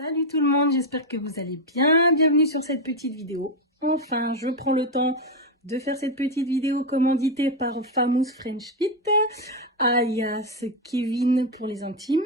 Salut tout le monde, j'espère que vous allez bien. Bienvenue sur cette petite vidéo. Enfin, je prends le temps de faire cette petite vidéo commanditée par Famous French Fit, alias Kevin pour les intimes.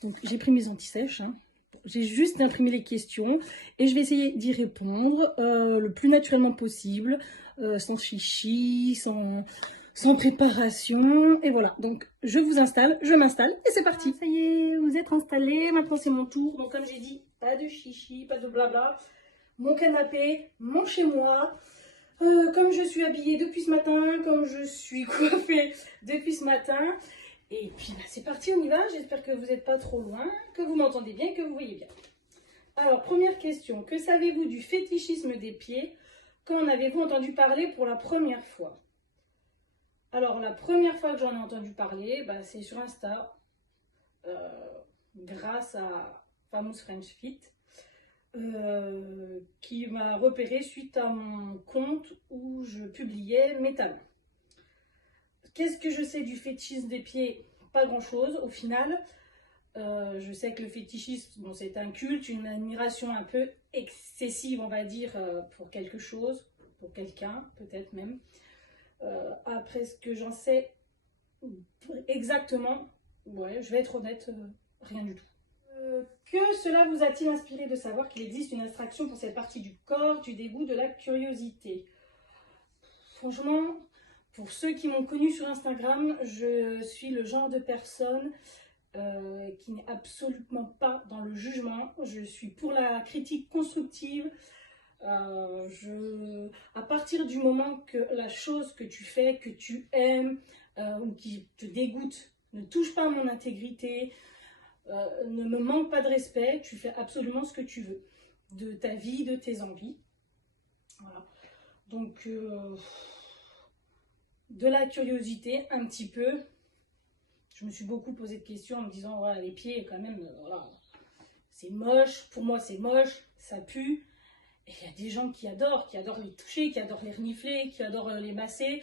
Donc j'ai pris mes anti-sèches, hein. J'ai juste imprimé les questions et je vais essayer d'y répondre le plus naturellement possible, sans chichi, sans préparation. Et voilà, donc je vous installe, je m'installe et c'est parti. Ça y est, vous êtes installés, maintenant c'est mon tour. Donc comme j'ai dit, pas de chichi, pas de blabla. Mon canapé, mon chez-moi. Comme je suis habillée depuis ce matin, comme je suis coiffée depuis ce matin. Et puis bah, c'est parti, on y va. J'espère que vous n'êtes pas trop loin, que vous m'entendez bien, que vous voyez bien. Alors, première question. Que savez-vous du fétichisme des pieds? Quand en avez-vous entendu parler pour la première fois? Alors, la première fois que j'en ai entendu parler, bah, c'est sur Insta, grâce à Famous French Fit, qui m'a repéré suite à mon compte où je publiais mes talons. Qu'est-ce que je sais du fétichisme des pieds? Pas grand-chose au final. Je sais que le fétichisme, bon, c'est un culte, une admiration un peu excessive, on va dire, pour quelque chose, pour quelqu'un, peut-être même. Après ce que j'en sais exactement, ouais, je vais être honnête, rien du tout. Que cela vous a-t-il inspiré de savoir qu'il existe une attraction pour cette partie du corps, du dégoût, de la curiosité? Franchement, pour ceux qui m'ont connue sur Instagram, je suis le genre de personne qui n'est absolument pas dans le jugement. Je suis pour la critique constructive. À partir du moment que la chose que tu fais, que tu aimes ou qui te dégoûte, ne touche pas à mon intégrité, ne me manque pas de respect, tu fais absolument ce que tu veux de ta vie, de tes envies. Voilà. Donc, de la curiosité un petit peu. Je me suis beaucoup posé de questions en me disant, voilà, les pieds, quand même, voilà, c'est moche. Pour moi, c'est moche, ça pue. Et il y a des gens qui adorent les toucher, qui adorent les renifler, qui adorent les masser.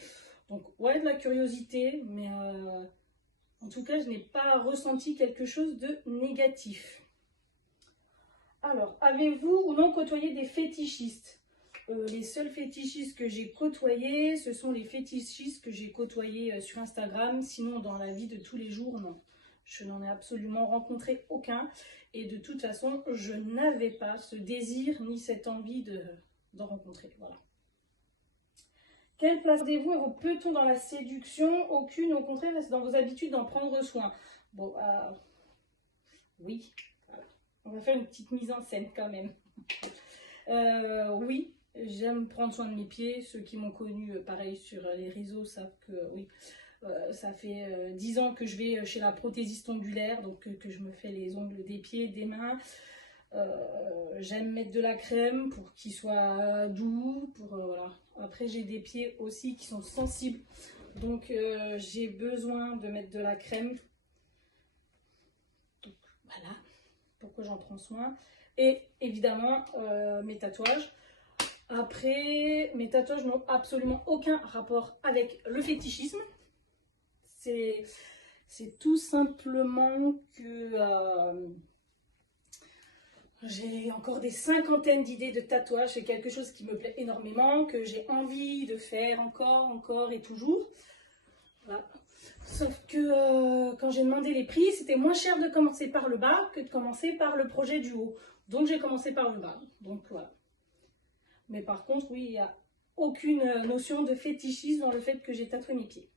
Donc, ouais, de la curiosité, mais en tout cas, je n'ai pas ressenti quelque chose de négatif. Alors, avez-vous ou non côtoyé des fétichistes? Les seuls fétichistes que j'ai côtoyés, ce sont les fétichistes que j'ai côtoyés sur Instagram. Sinon, dans la vie de tous les jours, non. Je n'en ai absolument rencontré aucun. Et de toute façon, je n'avais pas ce désir ni cette envie d'en rencontrer. Voilà. Quelle place avez-vous à vos petons dans la séduction? Aucune, au contraire, c'est dans vos habitudes d'en prendre soin. Bon, oui. Voilà. On va faire une petite mise en scène quand même. Oui. J'aime prendre soin de mes pieds. Ceux qui m'ont connu, pareil, sur les réseaux savent que oui, ça fait 10 ans que je vais chez la prothésiste ondulaire, donc que je me fais les ongles des pieds, des mains. J'aime mettre de la crème pour qu'ils soient doux. Voilà. Après, j'ai des pieds aussi qui sont sensibles, donc j'ai besoin de mettre de la crème. Donc voilà pourquoi j'en prends soin. Et évidemment, mes tatouages. Après, mes tatouages n'ont absolument aucun rapport avec le fétichisme. C'est tout simplement que j'ai encore des cinquantaines d'idées de tatouages. C'est quelque chose qui me plaît énormément, que j'ai envie de faire encore et toujours. Voilà. Sauf que quand j'ai demandé les prix, c'était moins cher de commencer par le bas que de commencer par le projet du haut. Donc j'ai commencé par le bas. Donc voilà. Mais par contre, oui, il n'y a aucune notion de fétichisme dans le fait que j'ai tatoué mes pieds.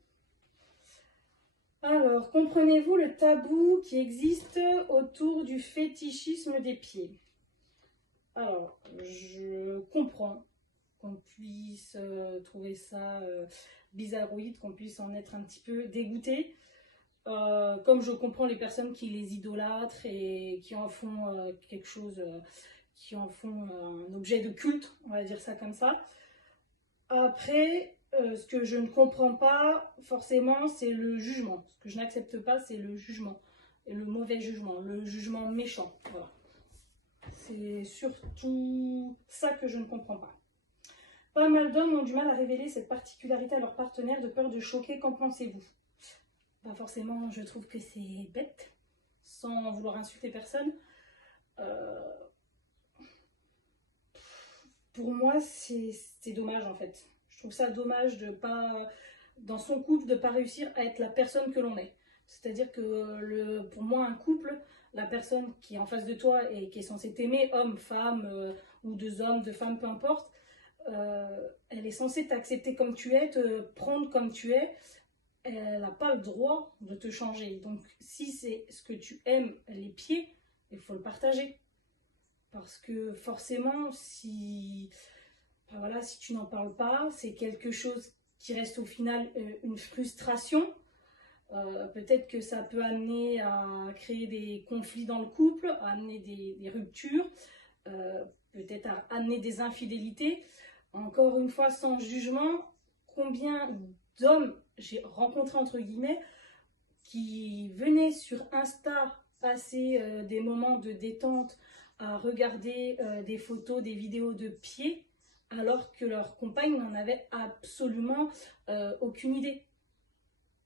Alors, comprenez-vous le tabou qui existe autour du fétichisme des pieds? Alors, je comprends qu'on puisse trouver ça bizarroïde, qu'on puisse en être un petit peu dégoûté. Comme je comprends les personnes qui les idolâtrent et qui en font quelque chose... qui en font un objet de culte, on va dire ça comme ça. Après, ce que je ne comprends pas forcément, c'est le jugement. Ce que je n'accepte pas, c'est le jugement. Et le mauvais jugement, le jugement méchant. Voilà. C'est surtout ça que je ne comprends pas. Pas mal d'hommes ont du mal à révéler cette particularité à leur partenaire de peur de choquer. Qu'en pensez-vous? Bah forcément, je trouve que c'est bête, sans vouloir insulter personne. Euh, pour moi, c'est dommage en fait. Je trouve ça dommage de pas, dans son couple, de pas réussir à être la personne que l'on est. C'est-à-dire que pour moi, un couple, la personne qui est en face de toi et qui est censée t'aimer, homme, femme, ou deux hommes, deux femmes, peu importe, elle est censée t'accepter comme tu es, te prendre comme tu es. Elle n'a pas le droit de te changer. Donc, si c'est ce que tu aimes, les pieds, il faut le partager. Parce que forcément, si, ben voilà, si tu n'en parles pas, c'est quelque chose qui reste au final une frustration. Peut-être que ça peut amener à créer des conflits dans le couple, à amener des ruptures, peut-être à amener des infidélités. Encore une fois, sans jugement, combien d'hommes j'ai rencontré entre guillemets qui venaient sur Insta passer des moments de détente à regarder des photos, des vidéos de pieds, alors que leur compagne n'en avait absolument aucune idée.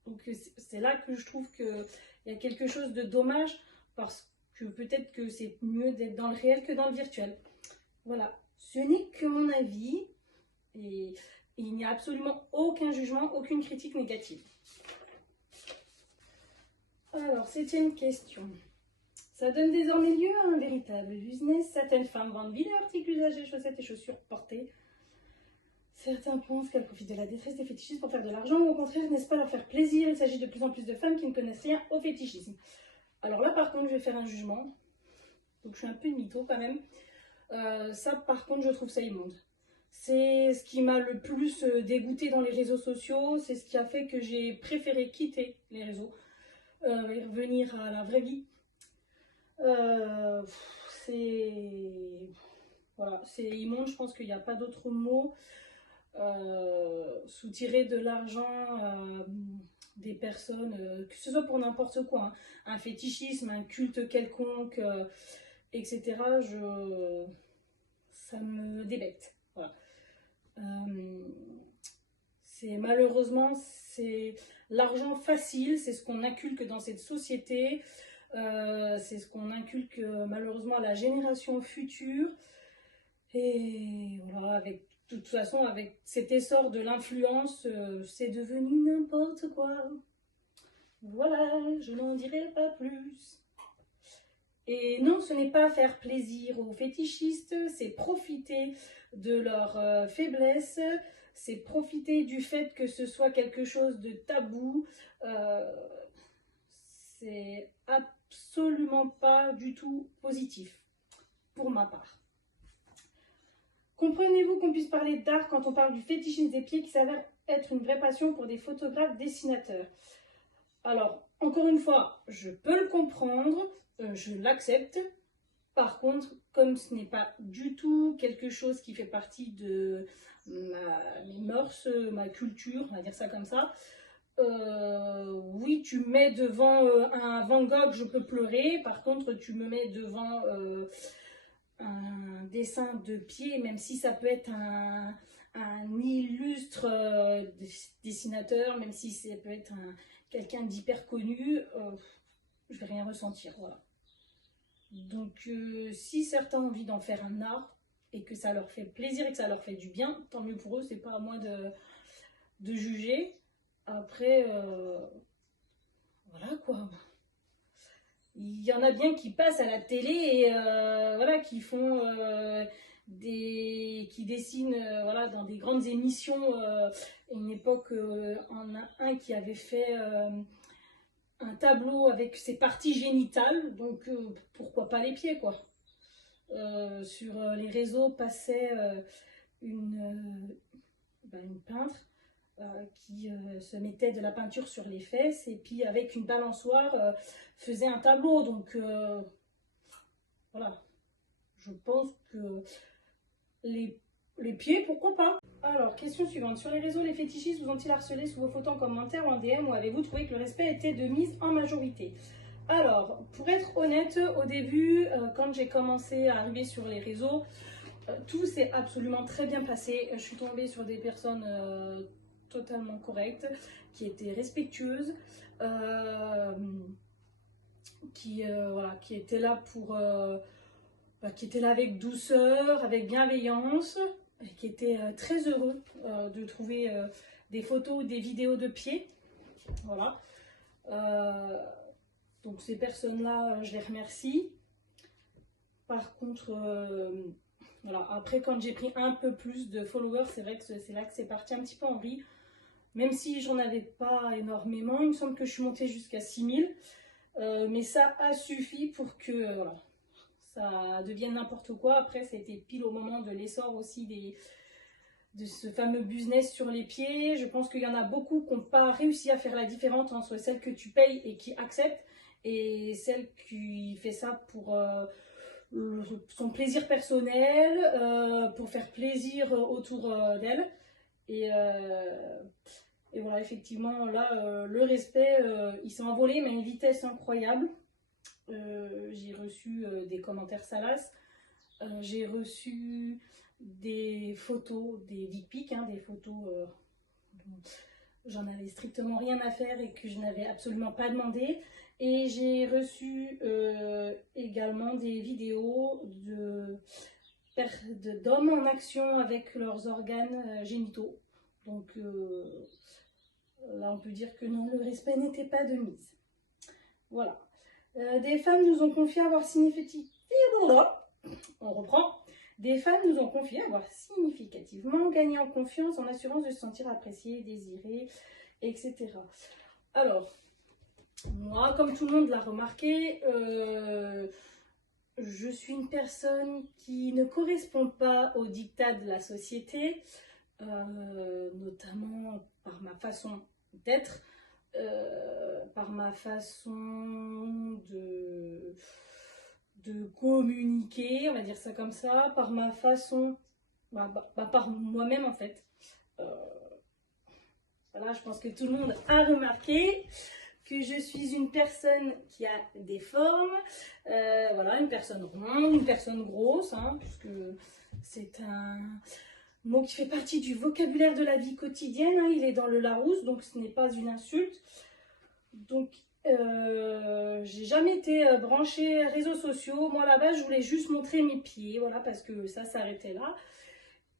Donc c'est là que je trouve qu'il y a quelque chose de dommage, parce que peut-être que c'est mieux d'être dans le réel que dans le virtuel. Voilà, ce n'est que mon avis, et il n'y a absolument aucun jugement, aucune critique négative. Alors, 7e question. Ça donne désormais lieu à un véritable business. Certaines femmes vendent vilains articles usagés, chaussettes et chaussures portées. Certains pensent qu'elles profitent de la détresse des fétichistes pour faire de l'argent, ou au contraire, n'est-ce pas leur faire plaisir? Il s'agit de plus en plus de femmes qui ne connaissent rien au fétichisme. Alors là, par contre, je vais faire un jugement. Donc, je suis un peu une mytho quand même. Ça, par contre, je trouve ça immonde. C'est ce qui m'a le plus dégoûté dans les réseaux sociaux. C'est ce qui a fait que j'ai préféré quitter les réseaux et revenir à la vraie vie. C'est voilà, c'est immonde. Je pense qu'il n'y a pas d'autre mot. Soutirer de l'argent des personnes, que ce soit pour n'importe quoi, hein, un fétichisme, un culte quelconque, etc. Ça me débecte. Voilà. Malheureusement, c'est l'argent facile, c'est ce qu'on inculque dans cette société, c'est ce qu'on inculque malheureusement à la génération future. Et voilà, avec de toute façon, avec cet essor de l'influence, c'est devenu n'importe quoi. Voilà, je n'en dirai pas plus. Et non, ce n'est pas faire plaisir aux fétichistes, c'est profiter de leur faiblesse, c'est profiter du fait que ce soit quelque chose de tabou. C'est absolument pas du tout positif, pour ma part. Comprenez-vous qu'on puisse parler d'art quand on parle du fétichisme des pieds qui s'avère être une vraie passion pour des photographes dessinateurs? Alors, encore une fois, je peux le comprendre, je l'accepte. Par contre, comme ce n'est pas du tout quelque chose qui fait partie de mes mœurs, ma culture, on va dire ça comme ça, oui, tu me mets devant un Van Gogh, je peux pleurer. Par contre, tu me mets devant un dessin de pied, même si ça peut être un illustre dessinateur, même si ça peut être quelqu'un d'hyper connu, je vais rien ressentir. Voilà. Donc, si certains ont envie d'en faire un art et que ça leur fait plaisir et que ça leur fait du bien, tant mieux pour eux, c'est pas à moi de juger. Après, voilà quoi. Il y en a bien qui passent à la télé et voilà, qui font qui dessinent voilà, dans des grandes émissions. À une époque, on a un qui avait fait un tableau avec ses parties génitales, donc pourquoi pas les pieds quoi. Sur les réseaux passait une peintre qui se mettait de la peinture sur les fesses et puis avec une balançoire faisait un tableau. Donc voilà, je pense que les pieds, pourquoi pas. Alors, question suivante. Sur les réseaux, les fétichistes vous ont-ils harcelé sous vos photos en commentaire ou en DM, ou avez-vous trouvé que le respect était de mise en majorité? Alors, pour être honnête, au début, quand j'ai commencé à arriver sur les réseaux, tout s'est absolument très bien passé. Je suis tombée sur des personnes totalement correctes, qui étaient respectueuses, qui étaient là qui était là avec douceur, avec bienveillance, et qui était très heureux de trouver des photos, des vidéos de pieds. Voilà. Donc ces personnes-là, je les remercie. Par contre, voilà. Après, quand j'ai pris un peu plus de followers, c'est vrai que c'est là que c'est parti un petit peu en vrille. Même si j'en avais pas énormément, il me semble que je suis montée jusqu'à 6000. Mais ça a suffi pour que voilà, ça devienne n'importe quoi. Après, ça a été pile au moment de l'essor aussi de ce fameux business sur les pieds. Je pense qu'il y en a beaucoup qui n'ont pas réussi à faire la différence entre celle que tu payes et qui accepte et celle qui fait ça pour son plaisir personnel, pour faire plaisir autour d'elle. Et, et voilà, effectivement, là, le respect, il s'est envolé, mais à une vitesse incroyable. J'ai reçu des commentaires salaces. J'ai reçu des photos, des dick pics, hein, des photos dont j'en avais strictement rien à faire et que je n'avais absolument pas demandé. Et j'ai reçu également des vidéos d'hommes en action avec leurs organes génitaux. Donc là, on peut dire que non, le respect n'était pas de mise. Voilà. Des femmes nous ont confié avoir on reprend. Des femmes nous ont confié avoir significativement gagné en confiance, en assurance de se sentir appréciées, désirées, etc. Alors, moi, comme tout le monde l'a remarqué, je suis une personne qui ne correspond pas aux dictats de la société, notamment par ma façon d'être, par ma façon de communiquer, on va dire ça comme ça, par ma façon, par moi-même en fait. Voilà, je pense que tout le monde a remarqué que je suis une personne qui a des formes, voilà, une personne ronde, une personne grosse, hein, puisque c'est un mot qui fait partie du vocabulaire de la vie quotidienne, hein, il est dans le Larousse, donc ce n'est pas une insulte. Donc, j'ai jamais été branchée réseaux sociaux. Moi, là-bas, je voulais juste montrer mes pieds, voilà, parce que ça s'arrêtait là.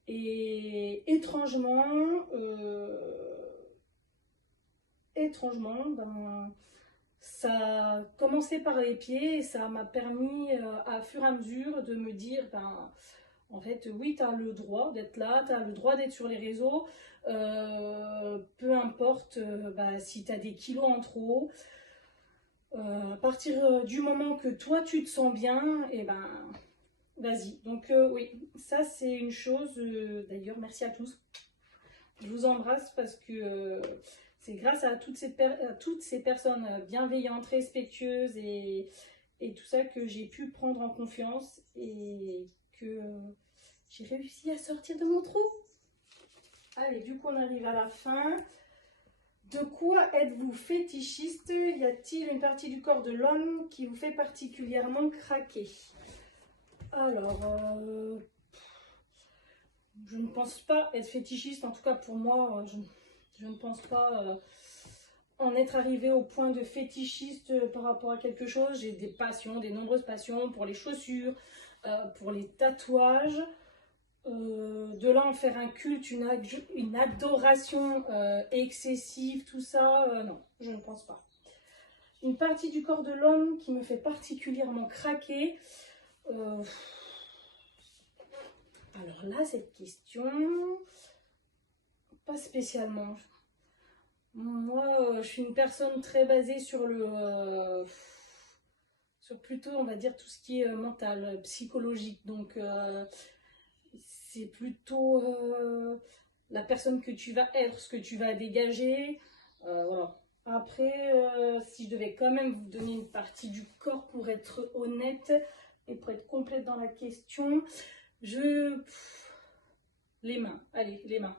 Et étrangement, ben, ça a commencé par les pieds et ça m'a permis, à fur et à mesure, de me dire, ben, en fait, oui, tu as le droit d'être là, tu as le droit d'être sur les réseaux, peu importe bah, si tu as des kilos en trop. À partir du moment que toi tu te sens bien, et ben vas-y. Donc oui, ça c'est une chose. D'ailleurs, merci à tous. Je vous embrasse parce que c'est grâce à toutes ces personnes bienveillantes, respectueuses et tout ça que j'ai pu prendre en confiance et que j'ai réussi à sortir de mon trou. Allez, du coup on arrive à la fin. De quoi êtes-vous fétichiste? Y a-t-il une partie du corps de l'homme qui vous fait particulièrement craquer? Alors, je ne pense pas être fétichiste, en tout cas pour moi, je ne pense pas en être arrivé au point de fétichiste par rapport à quelque chose. J'ai des passions, des nombreuses passions pour les chaussures, pour les tatouages. De là en faire un culte, une adoration excessive, tout ça, non, je ne pense pas. Une partie du corps de l'homme qui me fait particulièrement craquer. Alors là, cette question, pas spécialement. Moi, je suis une personne très basée sur sur plutôt, on va dire, tout ce qui est mental, psychologique. Donc, c'est plutôt la personne que tu vas être, ce que tu vas dégager. Voilà. Après, si je devais quand même vous donner une partie du corps pour être honnête et pour être complète dans la question, les mains. Allez, les mains.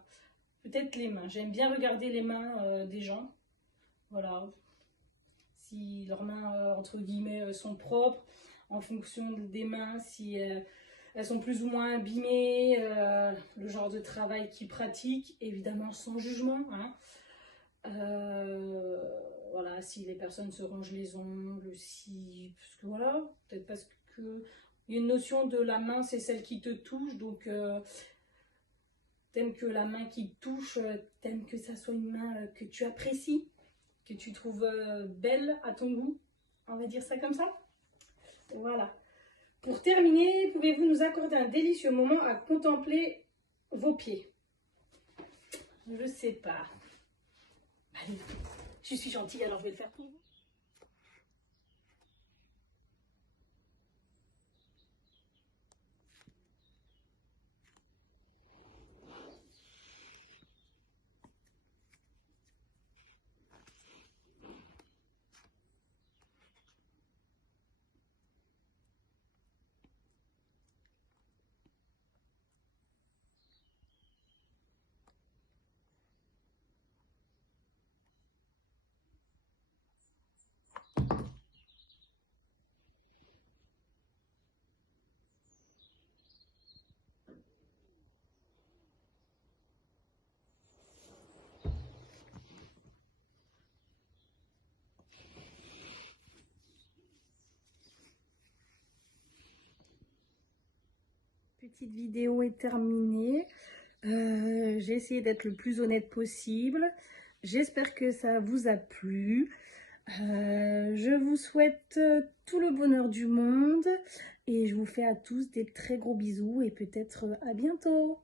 Peut-être les mains. J'aime bien regarder les mains des gens. Voilà. Si leurs mains, entre guillemets, sont propres, en fonction des mains, si elles sont plus ou moins abîmées, le genre de travail qu'ils pratiquent, évidemment sans jugement. Hein. Voilà, si les personnes se rongent les ongles, si, parce que voilà, peut-être parce que Il y a une notion de la main, c'est celle qui te touche. Donc, t'aimes que la main qui te touche, t'aimes que ça soit une main que tu apprécies, que tu trouves belle à ton goût. On va dire ça comme ça. Voilà. Pour terminer, pouvez-vous nous accorder un délicieux moment à contempler vos pieds? Je sais pas. Allez, je suis gentille, alors je vais le faire pour vous. Petite vidéo est terminée. J'ai essayé d'être le plus honnête possible. J'espère que ça vous a plu. Je vous souhaite tout le bonheur du monde et je vous fais à tous des très gros bisous et peut-être à bientôt.